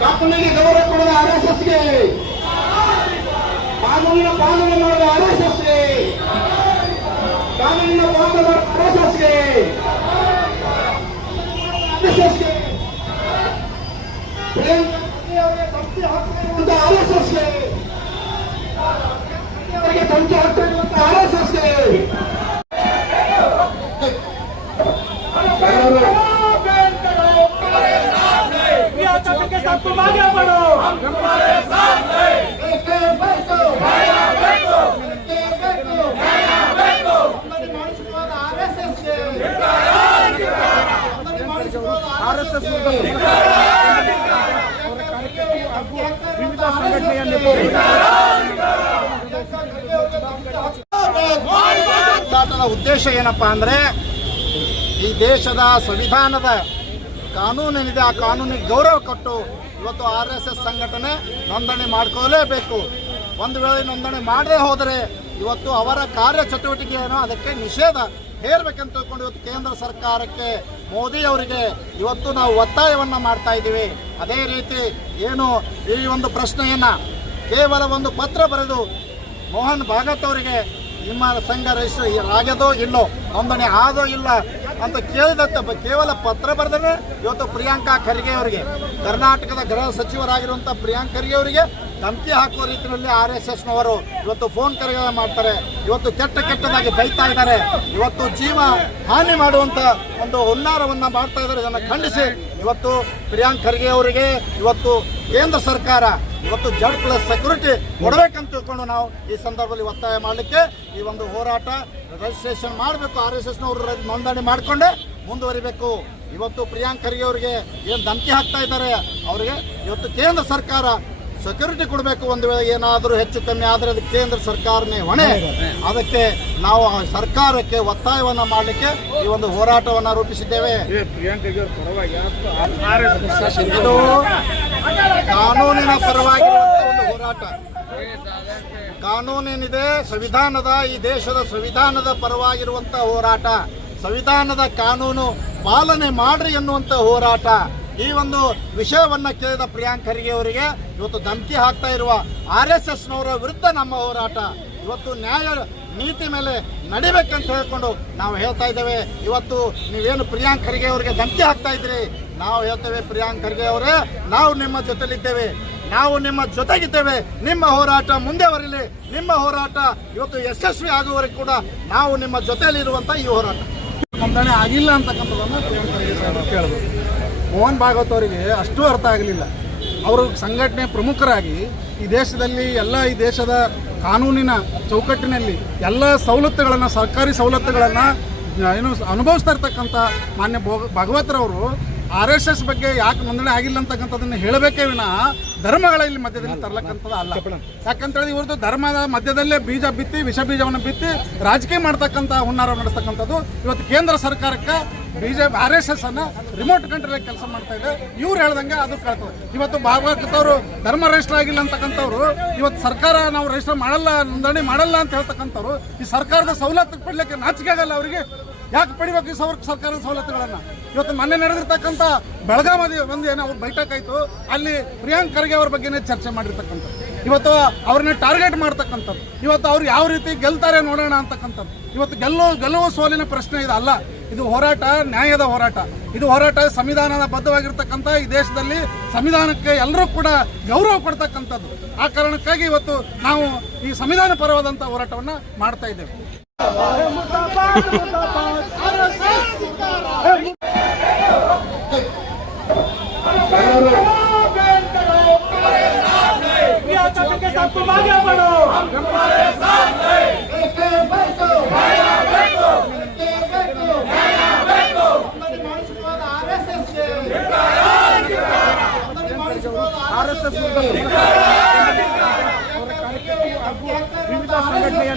ಕಾನೂನಿಗೆ ಗೌರವ ಕೊಡದ RSSಗೆ, ಕಾನೂನಿನ ಪಾಲನೆ ಮಾಡದ RSSಗೆ, ಕಾನೂನಿನ ಪಾಲನೆ ಮಾಡದ RSSಗೆ, RSSಗೆ ಧಮಕಿ ಹಾಕ್ತಾ ಇರುವಂತ RSSಗೆ ವಿವಿಧ ಸಂಘಟನೆಯ ಹೋರಾಟದ ಉದ್ದೇಶ ಏನಪ್ಪಾ ಅಂದ್ರೆ ಈ ದೇಶದ ಸಂವಿಧಾನದ ಕಾನೂನೇನಿದೆ ಆ ಕಾನೂನಿಗೆ ಗೌರವ ಕೊಟ್ಟು ಇವತ್ತು RSS ಸಂಘಟನೆ ನೋಂದಣಿ ಮಾಡ್ಕೊಳ್ಳೇಬೇಕು. ಒಂದು ವೇಳೆ ನೋಂದಣಿ ಮಾಡದೆ ಹೋದರೆ ಇವತ್ತು ಅವರ ಕಾರ್ಯಚಟುವಟಿಕೆ ಏನೋ ಅದಕ್ಕೆ ನಿಷೇಧ ಹೇರಬೇಕಂತ ತಿಳ್ಕೊಂಡು ಇವತ್ತು ಕೇಂದ್ರ ಸರ್ಕಾರಕ್ಕೆ ಮೋದಿ ಅವರಿಗೆ ಇವತ್ತು ನಾವು ಒತ್ತಾಯವನ್ನು ಮಾಡ್ತಾ ಇದ್ದೀವಿ. ಅದೇ ರೀತಿ ಏನು ಈ ಒಂದು ಪ್ರಶ್ನೆಯನ್ನು ಕೇವಲ ಒಂದು ಪತ್ರ ಬರೆದು ಮೋಹನ್ ಭಾಗವತ್ ಅವರಿಗೆ ನಿಮ್ಮ ಸಂಘ ರಿಜಿಸ್ಟರ್ ಆಗ್ಯದೋ ಇಲ್ಲೋ, ನೋಂದಣಿ ಆದೋ ಇಲ್ಲ ಅಂತ ಕೇಳಿದಂತ ಕೇವಲ ಪತ್ರ ಬರೆದರೆ ಇವತ್ತು ಪ್ರಿಯಾಂಕಾ ಖರ್ಗೆ ಅವರಿಗೆ, ಕರ್ನಾಟಕದ ಗೃಹ ಸಚಿವರಾಗಿರುವಂಥ ಪ್ರಿಯಾಂಕಾ ಖರ್ಗೆ ಅವರಿಗೆ ಧಮಕಿ ಹಾಕುವ ರೀತಿಯಲ್ಲಿ RSSನವರು ಇವತ್ತು ಫೋನ್ ಕರೆಗಳ ಮಾಡ್ತಾರೆ. ಇವತ್ತು ಕೆಟ್ಟದಾಗಿ ಬೈತಾ ಇದ್ದಾರೆ. ಇವತ್ತು ಜೀವ ಹಾನಿ ಮಾಡುವಂಥ ಒಂದು ಹುನ್ನಾರವನ್ನು ಮಾಡ್ತಾ ಇದ್ದಾರೆ. ಇದನ್ನು ಖಂಡಿಸಿ ಇವತ್ತು ಪ್ರಿಯಾಂಕಾ ಖರ್ಗೆ ಅವರಿಗೆ ಇವತ್ತು ಕೇಂದ್ರ ಸರ್ಕಾರ ಇವತ್ತು Z+ ಸೆಕ್ಯೂರಿಟಿ ಕೊಡಬೇಕಂತ ತಿಳ್ಕೊಂಡು ನಾವು ಈ ಸಂದರ್ಭದಲ್ಲಿ ಒತ್ತಾಯ ಮಾಡಲಿಕ್ಕೆ ಈ ಒಂದು ಹೋರಾಟ ರಿಜಿಸ್ಟ್ರೇಷನ್ ಮಾಡಬೇಕು. RSSನವರು ನೋಂದಣಿ ಮಾಡಿಕೊಂಡೇ ಮುಂದುವರಿಬೇಕು. ಇವತ್ತು ಪ್ರಿಯಾಂಕಾ ಖರ್ಗೆ ಅವರಿಗೆ ಏನು ಧಮಕಿ ಹಾಕ್ತಾ ಇದ್ದಾರೆ, ಅವರಿಗೆ ಇವತ್ತು ಕೇಂದ್ರ ಸರ್ಕಾರ ಸೆಕ್ಯೂರಿಟಿ ಕೊಡಬೇಕು. ಒಂದು ವೇಳೆ ಏನಾದರೂ ಹೆಚ್ಚು ಕಮ್ಮಿ ಆದರೆ ಅದು ಕೇಂದ್ರ ಸರ್ಕಾರನೇ ಹೊಣೆ. ಅದಕ್ಕೆ ನಾವು ಸರ್ಕಾರಕ್ಕೆ ಒತ್ತಾಯವನ್ನು ಮಾಡಲಿಕ್ಕೆ ಈ ಒಂದು ಹೋರಾಟವನ್ನು ರೂಪಿಸಿದ್ದೇವೆ. ಇದು ಕಾನೂನಿನ ಪರವಾಗಿರುವಂತಹ ಒಂದು ಹೋರಾಟ. ಕಾನೂನೇನಿದೆ ಸಂವಿಧಾನದ, ಈ ದೇಶದ ಸಂವಿಧಾನದ ಪರವಾಗಿರುವಂತಹ ಹೋರಾಟ, ಸಂವಿಧಾನದ ಕಾನೂನು ಪಾಲನೆ ಮಾಡ್ರಿ ಎನ್ನುವಂಥ ಹೋರಾಟ. ಈ ಒಂದು ವಿಷಯವನ್ನು ಕೇಳಿದ ಪ್ರಿಯಾಂಕಾ ಖರ್ಗೆ ಅವರಿಗೆ ಇವತ್ತು ಧಮಕಿ ಹಾಕ್ತಾ ಇರುವ RSSನವರ ವಿರುದ್ಧ ನಮ್ಮ ಹೋರಾಟ ಇವತ್ತು ನ್ಯಾಯ ನೀತಿ ಮೇಲೆ ನಡಿಬೇಕಂತ ಹೇಳ್ಕೊಂಡು ನಾವು ಹೇಳ್ತಾ ಇದ್ದೇವೆ. ಇವತ್ತು ನೀವೇನು ಪ್ರಿಯಾಂಕಾ ಖರ್ಗೆ ಅವರಿಗೆ ಧಮಕಿ ಹಾಕ್ತಾ ಇದ್ರಿ, ನಾವು ಹೇಳ್ತೇವೆ ಪ್ರಿಯಾಂಕಾ ಖರ್ಗೆ ಅವರೇ, ನಾವು ನಿಮ್ಮ ಜೊತೆಲಿದ್ದೇವೆ, ನಾವು ನಿಮ್ಮ ಜೊತೆಗಿದ್ದೇವೆ. ನಿಮ್ಮ ಹೋರಾಟ ಮುಂದೆ ಬರಲಿ. ನಿಮ್ಮ ಹೋರಾಟ ಇವತ್ತು ಯಶಸ್ವಿ ಆಗುವವರೆಗೂ ಕೂಡ ನಾವು ನಿಮ್ಮ ಜೊತೆಯಲ್ಲಿರುವಂಥ ಈ ಹೋರಾಟ ನೋಂದಣಿ ಆಗಿಲ್ಲ ಅಂತಕ್ಕಂಥದ್ದನ್ನು ಪ್ರಿಯಾಂಕಾ ಖರ್ಗೆ ಸಾಹೇಬರು ಕೇಳಿದ್ರು. ಮೋಹನ್ ಭಾಗವತ್ ಅವರಿಗೆ ಅಷ್ಟು ಅರ್ಥ ಆಗಲಿಲ್ಲ. ಅವರು ಸಂಘಟನೆ ಪ್ರಮುಖರಾಗಿ ಈ ದೇಶದಲ್ಲಿ ಈ ದೇಶದ ಕಾನೂನಿನ ಚೌಕಟ್ಟಿನಲ್ಲಿ ಎಲ್ಲ ಸವಲತ್ತುಗಳನ್ನು, ಸರ್ಕಾರಿ ಸವಲತ್ತುಗಳನ್ನು ಏನು ಅನುಭವಿಸ್ತಾ ಇರ್ತಕ್ಕಂಥ ಮಾನ್ಯ ಭಾಗವತರವರು RSS ಬಗ್ಗೆ ಯಾಕೆ ನೋಂದಣಿ ಆಗಿಲ್ಲ ಅಂತಕ್ಕಂಥದ್ದನ್ನು ಹೇಳಬೇಕೇ ವಿನಃ ಧರ್ಮಗಳ ಇಲ್ಲಿ ಮಧ್ಯದಲ್ಲಿ ತರಲಕ್ಕಂಥದ್ದು ಅಲ್ಲ. ಯಾಕಂತೇಳಿ ಇವ್ರದ್ದು ಧರ್ಮದ ಮಧ್ಯದಲ್ಲೇ ಬೀಜ ಬಿತ್ತಿ, ವಿಷ ಬೀಜವನ್ನು ಬಿತ್ತಿ ರಾಜಕೀಯ ಮಾಡ್ತಕ್ಕಂಥ ಹುನ್ನಾರ ನಡೆಸ್ತಕ್ಕಂಥದ್ದು. ಇವತ್ತು ಕೇಂದ್ರ ಸರ್ಕಾರಕ್ಕೆ RSS ಅನ್ನ ರಿಮೋಟ್ ಕಂಟ್ರೋಲ್ ಕೆಲಸ ಮಾಡ್ತಾ ಇದೆ. ಇವ್ರು ಹೇಳ್ದಂಗೆ ಅದು ಕಳ್ತದೆ. ಇವತ್ತು ಭಾಗವತ್ ಅವರು ಧರ್ಮ ರಿಜಿಸ್ಟರ್ ಆಗಿಲ್ಲ ಅಂತಕ್ಕಂಥವ್ರು ಇವತ್ತು ಸರ್ಕಾರ ನಾವು ರಿಜಿಸ್ಟರ್ ಮಾಡಲ್ಲ, ನೋಂದಣಿ ಮಾಡಲ್ಲ ಅಂತ ಹೇಳ್ತಕ್ಕಂಥವ್ರು ಈ ಸರ್ಕಾರದ ಸವಲತ್ತು ಪಡ್ಲಿಕ್ಕೆ ನಾಚಿಕೆ ಆಗಲ್ಲ ಅವರಿಗೆ? ಯಾಕೆ ಪಡಿಬೇಕು ಈ ಸರ್ಕಾರದ ಸವಲತ್ತುಗಳನ್ನು? ಇವತ್ತು ಮೊನ್ನೆ ನಡೆದಿರ್ತಕ್ಕಂಥ ಬೆಳಗಾವಿ ಒಂದು ಏನೋ ಅವ್ರ ಬೈಠಕ್ ಆಯಿತು, ಅಲ್ಲಿ ಪ್ರಿಯಾಂಕಾ ಖರ್ಗೆ ಅವ್ರ ಬಗ್ಗೆನೇ ಚರ್ಚೆ ಮಾಡಿರ್ತಕ್ಕಂಥದ್ದು. ಇವತ್ತು ಅವ್ರನ್ನ ಟಾರ್ಗೆಟ್ ಮಾಡ್ತಕ್ಕಂಥದ್ದು. ಇವತ್ತು ಅವ್ರು ಯಾವ ರೀತಿ ಗೆಲ್ತಾರೆ ನೋಡೋಣ ಅಂತಕ್ಕಂಥದ್ದು. ಇವತ್ತು ಗೆಲ್ಲುವ ಸೋಲಿನ ಪ್ರಶ್ನೆ ಇದಲ್ಲ. ಇದು ಹೋರಾಟ ನ್ಯಾಯದ ಹೋರಾಟ. ಇದು ಹೋರಾಟ ಸಂವಿಧಾನದ ಬದ್ಧವಾಗಿರ್ತಕ್ಕಂಥ ಈ ದೇಶದಲ್ಲಿ ಸಂವಿಧಾನಕ್ಕೆ ಎಲ್ಲರೂ ಕೂಡ ಗೌರವ ಕೊಡ್ತಕ್ಕಂಥದ್ದು. ಆ ಕಾರಣಕ್ಕಾಗಿ ಇವತ್ತು ನಾವು ಈ ಸಂವಿಧಾನ ಪರವಾದಂಥ ಹೋರಾಟವನ್ನು ಮಾಡ್ತಾ ಇದ್ದೇವೆ. ವಿವಿಧ ಸಂಘಟನೆಯ